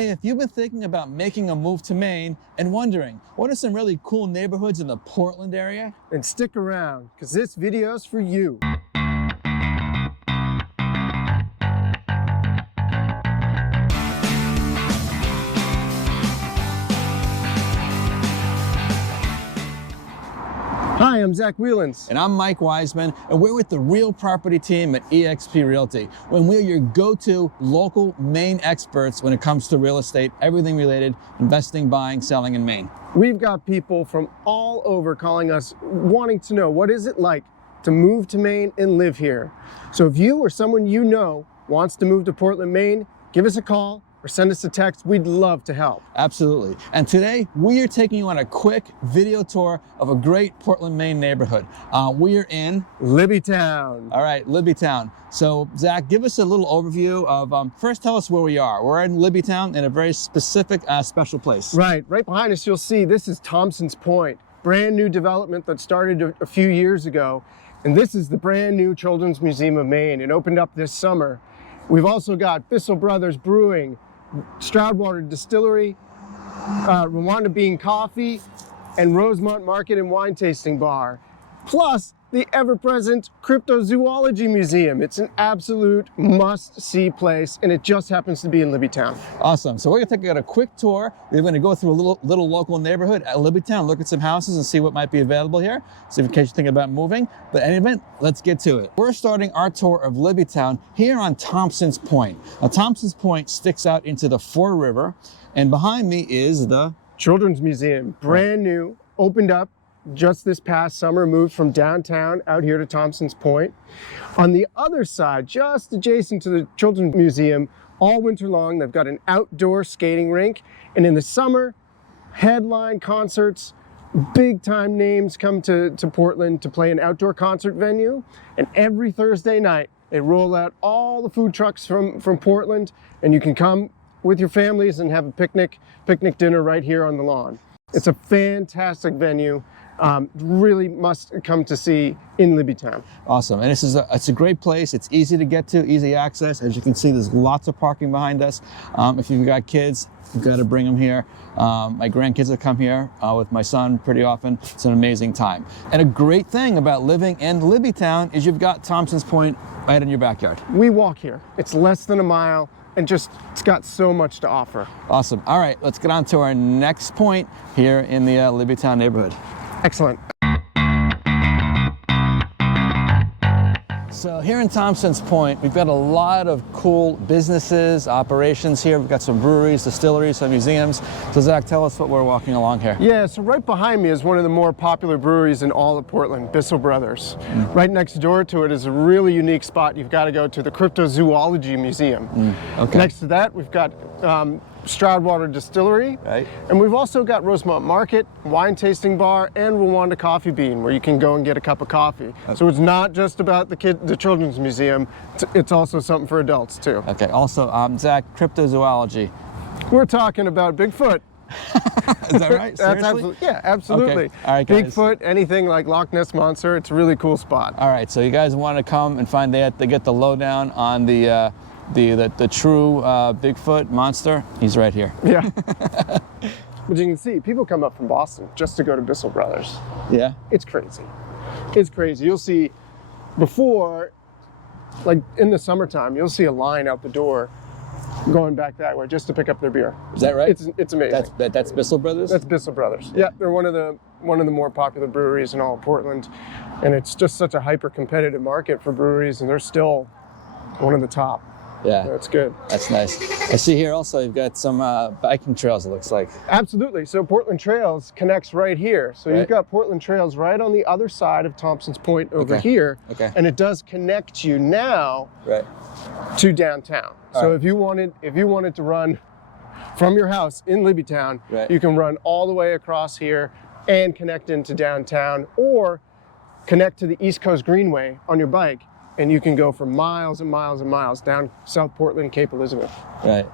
Hey, if you've been thinking about making a move to Maine and wondering what are some really cool neighborhoods in the Portland area, then stick around because this video's for you. Hi, I'm Zach Whelans. and I'm Mike Wiseman, and we're with the Real Property team at eXp Realty, when we're your go-to local Maine experts when it comes to real estate, everything related, investing, buying, selling in Maine. We've got people from all over calling us, wanting to know what is it like to move to Maine and live here. So if you or someone you know wants to move to Portland, Maine, give us a call or send us a text. We'd love to help. Absolutely. And today we are taking you on a quick video tour of a great Portland, Maine neighborhood. We are in Libby Town. All right, Libby Town. So Zach, give us a little overview of, first tell us where we are. We're in Libby Town in a very specific, special place. Right behind us you'll see this is Thompson's Point, brand new development that started a few years ago. And this is the brand new Children's Museum of Maine. It opened up this summer. We've also got Bissell Brothers Brewing, Stroudwater Distillery, Rwanda Bean Coffee, and Rosemont Market and Wine Tasting Bar, plus the ever-present Cryptozoology Museum. It's an absolute must-see place, and it just happens to be in Libby Town. Awesome. So we're going to take a quick tour. We're going to go through a little local neighborhood at Libby Town, look at some houses and see what might be available here, so in case you're thinking about moving. But in any event, let's get to it. We're starting our tour of Libby Town here on Thompson's Point. Now, Thompson's Point sticks out into the Fore River, and behind me is the Children's Museum, brand new, opened up just this past summer, moved from downtown out here to Thompson's Point. On the other side, just adjacent to the Children's Museum, all winter long, they've got an outdoor skating rink. And in the summer, headline concerts, big time names come to Portland to play an outdoor concert venue. And every Thursday night, they roll out all the food trucks from Portland, and you can come with your families and have a picnic dinner right here on the lawn. It's a fantastic venue. Really must come to see in Libby Town. Awesome. And it's a great place. It's easy to get to, easy access. As you can see, there's lots of parking behind us. If you've got kids, you've got to bring them here. My grandkids have come here with my son pretty often. It's an amazing time. And a great thing about living in Libby Town is you've got Thompson's Point right in your backyard. We walk here. It's less than a mile. And just, it's got so much to offer. Awesome. All right, let's get on to our next point here in the Libby Town neighborhood. Excellent. So here in Thompson's Point, we've got a lot of cool businesses, operations here. We've got some breweries, distilleries, some museums. So Zach, tell us what we're walking along here. Yeah, so right behind me is one of the more popular breweries in all of Portland, Bissell Brothers. Right next door to it is a really unique spot. You've got to go to the Cryptozoology Museum. Okay. Next to that, we've got Stroudwater Distillery. Right. And we've also got Rosemont Market, Wine Tasting Bar, and Rwanda Coffee Bean, where you can go and get a cup of coffee. Okay. So it's not just about the Children's Museum, it's also something for adults too. Okay, also, Zach, Cryptozoology. We're talking about Bigfoot. Is that right? That's absolutely, yeah, absolutely. Okay. All right, guys. Bigfoot, anything like Loch Ness Monster, it's a really cool spot. All right, so you guys want to come and find they get the lowdown on the true Bigfoot monster? He's right here. Yeah. But you can see, people come up from Boston just to go to Bissell Brothers. Yeah. It's crazy. It's crazy. You'll see before, like in the summertime, you'll see a line out the door going back that way just to pick up their beer. Is that right? It's amazing. That's Bissell Brothers? That's Bissell Brothers. Yeah, they're one of the more popular breweries in all of Portland. And it's just such a hyper-competitive market for breweries, and they're still one of the top. Yeah. That's good. That's nice. I see here also you've got some biking trails, it looks like. Absolutely. So Portland Trails connects right here. So you've got Portland Trails right on the other side of Thompson's Point over here. Okay. And it does connect you now to downtown. So if you wanted to run from your house in Libby Town, you can run all the way across here and connect into downtown, or connect to the East Coast Greenway on your bike. And you can go for miles and miles and miles down South Portland, Cape Elizabeth. Right.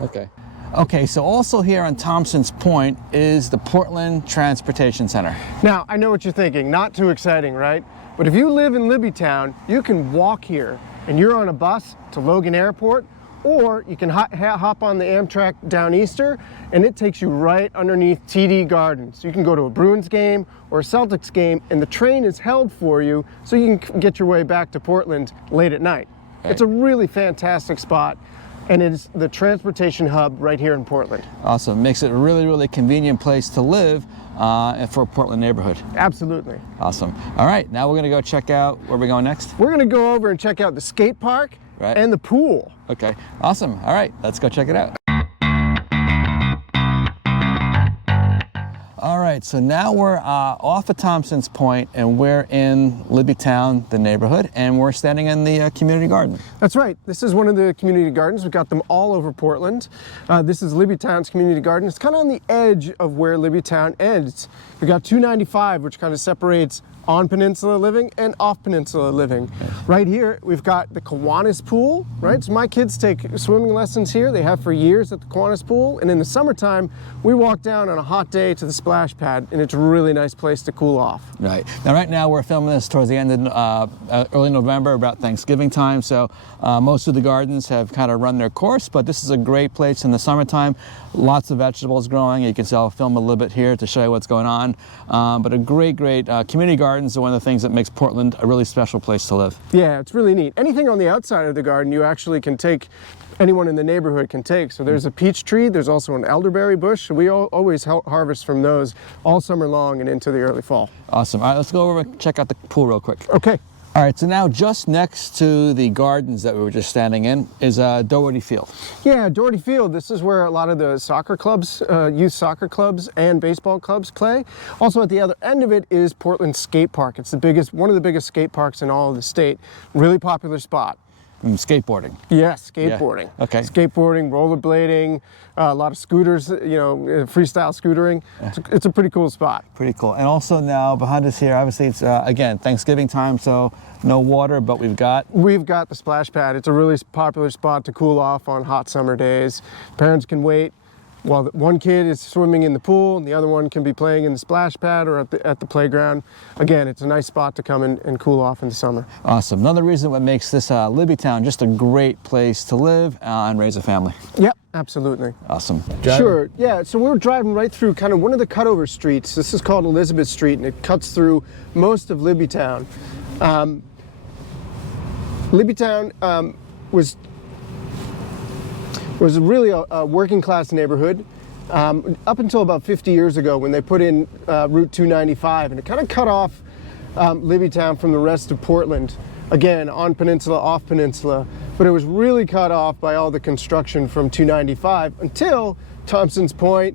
Okay. Okay, so also here on Thompson's Point is the Portland Transportation Center. Now, I know what you're thinking, not too exciting, right? But if you live in Libby Town, you can walk here and you're on a bus to Logan Airport, or you can hop on the Amtrak down Easter, and it takes you right underneath TD Garden. So you can go to a Bruins game or a Celtics game, and the train is held for you so you can get your way back to Portland late at night. Right. It's a really fantastic spot, and it is the transportation hub right here in Portland. Awesome. Makes it a really, really convenient place to live for a Portland neighborhood. Absolutely. Awesome. All right, now we're going to go check out, where are we going next? We're going to go over and check out the skate park and the pool. Okay, awesome. All right, let's go check it out. All right, so now we're off of Thompson's Point, and we're in Libby Town, the neighborhood, and we're standing in the community garden. That's right. This is one of the community gardens. We've got them all over Portland. This is Libby Town's community garden. It's kind of on the edge of where Libby Town ends. We've got 295, which kind of separates on peninsula living and off peninsula living. Right here, we've got the Kiwanis pool, right? So my kids take swimming lessons here. They have for years at the Kiwanis pool. And in the summertime, we walk down on a hot day to the splash pad, and it's a really nice place to cool off. Right. Now, right now, we're filming this towards the end of early November, about Thanksgiving time. So most of the gardens have kind of run their course, but this is a great place in the summertime. Lots of vegetables growing. You can see I'll film a little bit here to show you what's going on. But a great community gardens are one of the things that makes Portland a really special place to live. Yeah, it's really neat. Anything on the outside of the garden you actually can take, anyone in the neighborhood can take. So there's a peach tree, there's also an elderberry bush. So we always harvest from those all summer long and into the early fall. Awesome. All right, let's go over and check out the pool real quick. Okay. All right, so now just next to the gardens that we were just standing in is Doherty Field. Yeah, Doherty Field. This is where a lot of the soccer clubs, youth soccer clubs and baseball clubs play. Also at the other end of it is Portland Skate Park. It's one of the biggest skate parks in all of the state. Really popular spot. Skateboarding. Yes, skateboarding. Yeah. Okay. Skateboarding, rollerblading, a lot of scooters, freestyle scootering. It's a pretty cool spot. Pretty cool. And also now behind us here, obviously it's, again, Thanksgiving time, so no water, but we've got the splash pad. It's a really popular spot to cool off on hot summer days. Parents can wait while one kid is swimming in the pool and the other one can be playing in the splash pad or at the playground. Again, it's a nice spot to come in and cool off in the summer. Awesome. Another reason what makes this Libby Town just a great place to live and raise a family. Yep, absolutely. Awesome. Sure, yeah, so we're driving right through kind of one of the cutover streets. This is called Elizabeth Street, and it cuts through most of Libby Town. Libby Town was really a working class neighborhood up until about 50 years ago when they put in Route 295, and it kind of cut off Libby Town from the rest of Portland. Again, on peninsula, off peninsula, but it was really cut off by all the construction from 295 until Thompson's Point,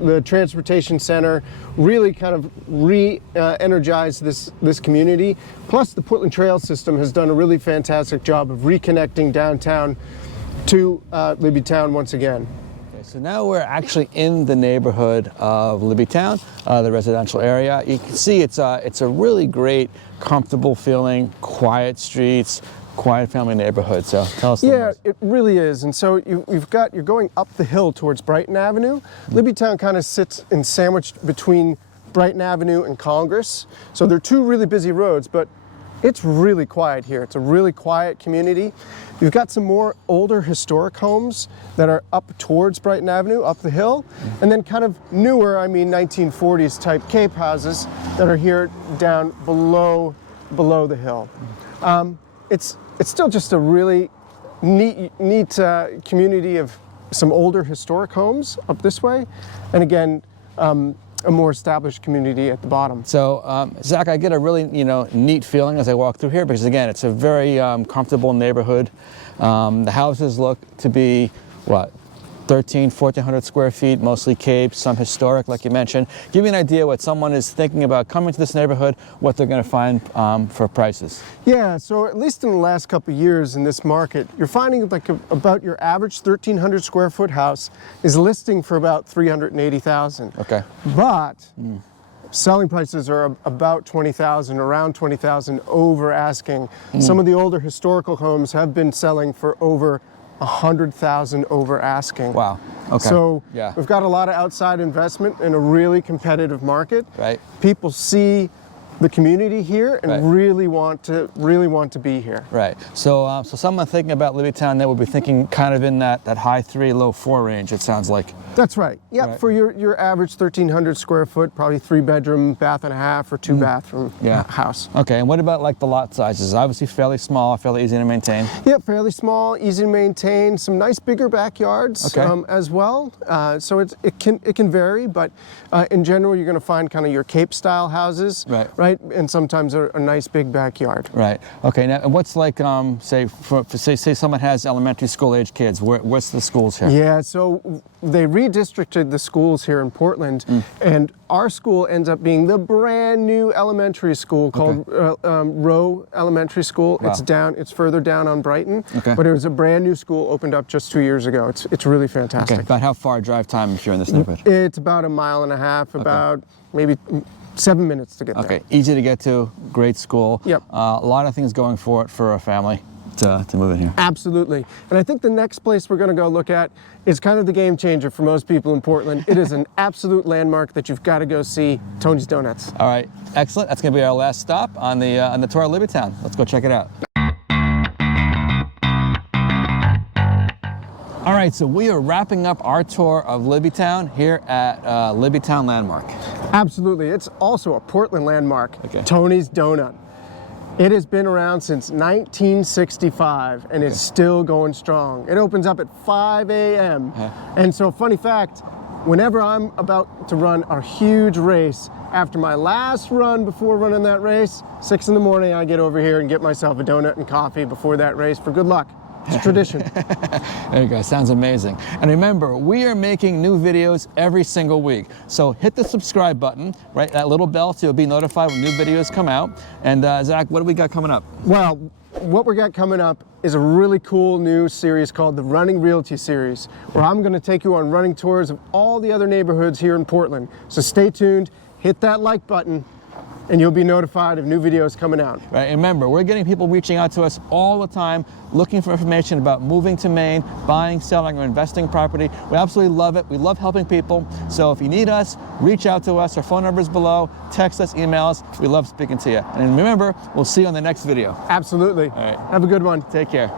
the transportation center, really kind of re-energized this community. Plus the Portland Trail System has done a really fantastic job of reconnecting downtown to Libby Town once again. Okay, so now we're actually in the neighborhood of Libby Town, the residential area. You can see it's a really great, comfortable feeling, quiet streets, quiet family neighborhood. So tell us. Yeah, it really is. And so you're going up the hill towards Brighton Avenue. Libby Town kind of sits and sandwiched between Brighton Avenue and Congress. So they're two really busy roads, but it's really quiet here. It's a really quiet community. You've got some more older historic homes that are up towards Brighton Avenue, up the hill, and then kind of newer, 1940s type Cape houses that are here down below the hill. It's still just a really neat community of some older historic homes up this way, and again, a more established community at the bottom. So, Zach, I get a really neat feeling as I walk through here because again, it's a very comfortable neighborhood. The houses look to be 1,400 square feet, mostly Cape, some historic, like you mentioned. Give me an idea what someone is thinking about coming to this neighborhood, what they're going to find for prices. Yeah, so at least in the last couple of years in this market, you're finding about your average 1,300 square foot house is listing for about $380,000. Okay. But selling prices are about $20,000, around $20,000 over asking. Some of the older historical homes have been selling for over $100,000 over asking. Wow. Okay. So yeah, we've got a lot of outside investment in a really competitive market. Right. People see the community here and Right. really want to be here. Right. So, so someone thinking about Libbytown, they would be thinking kind of in that high 3, low 4 range. It sounds like. That's right. Yeah, Right. for your average 1,300 square foot, probably 3-bedroom, bath and a half, or 2-bathroom house. Okay. And what about like the lot sizes? Obviously, fairly small, fairly easy to maintain. Yeah, fairly small, easy to maintain. Some nice bigger backyards as well. So it can vary, but in general, you're going to find kind of your Cape style houses, right? And sometimes a nice big backyard. Right. Okay. Now, and what's like, say someone has elementary school age kids. What's the schools here? Yeah. So they redistricted the schools here in Portland, and our school ends up being the brand new elementary school called Rowe Elementary School. Wow. It's further down on Brighton, Okay. but it was a brand new school, opened up just 2 years ago. It's really fantastic. Okay. About how far drive time if you're in this neighborhood? It's about 1.5 miles, about maybe 7 minutes to get there. Okay. Easy to get to. Great school. Yep. A lot of things going for it for a family to move in here. Absolutely. And I think the next place we're going to go look at is kind of the game changer for most people in Portland. It is an absolute landmark that you've got to go see, Tony's Donuts. All right. Excellent. That's going to be our last stop on the tour of Libbytown. Let's go check it out. All right, so we are wrapping up our tour of Libbytown here at Libbytown Landmark. Absolutely. It's also a Portland landmark, Okay. Tony's Donut. It has been around since 1965 and it's still going strong. It opens up at 5 a.m. And so, funny fact, whenever I'm about to run a huge race, after my last run before running that race, 6 in the morning, I get over here and get myself a donut and coffee before that race for good luck. It's a tradition. There you go, sounds amazing. And remember, we are making new videos every single week. So hit the subscribe button, right, that little bell so you'll be notified when new videos come out. And Zach, what do we got coming up? Well, what we got coming up is a really cool new series called the Running Realty series, where I'm going to take you on running tours of all the other neighborhoods here in Portland. So stay tuned, hit that like button, and you'll be notified of new videos coming out. Right, and remember, we're getting people reaching out to us all the time, looking for information about moving to Maine, buying, selling, or investing property. We absolutely love it. We love helping people. So if you need us, reach out to us. Our phone number is below. Text us, email us. We love speaking to you. And remember, we'll see you on the next video. Absolutely. All right. Have a good one. Take care.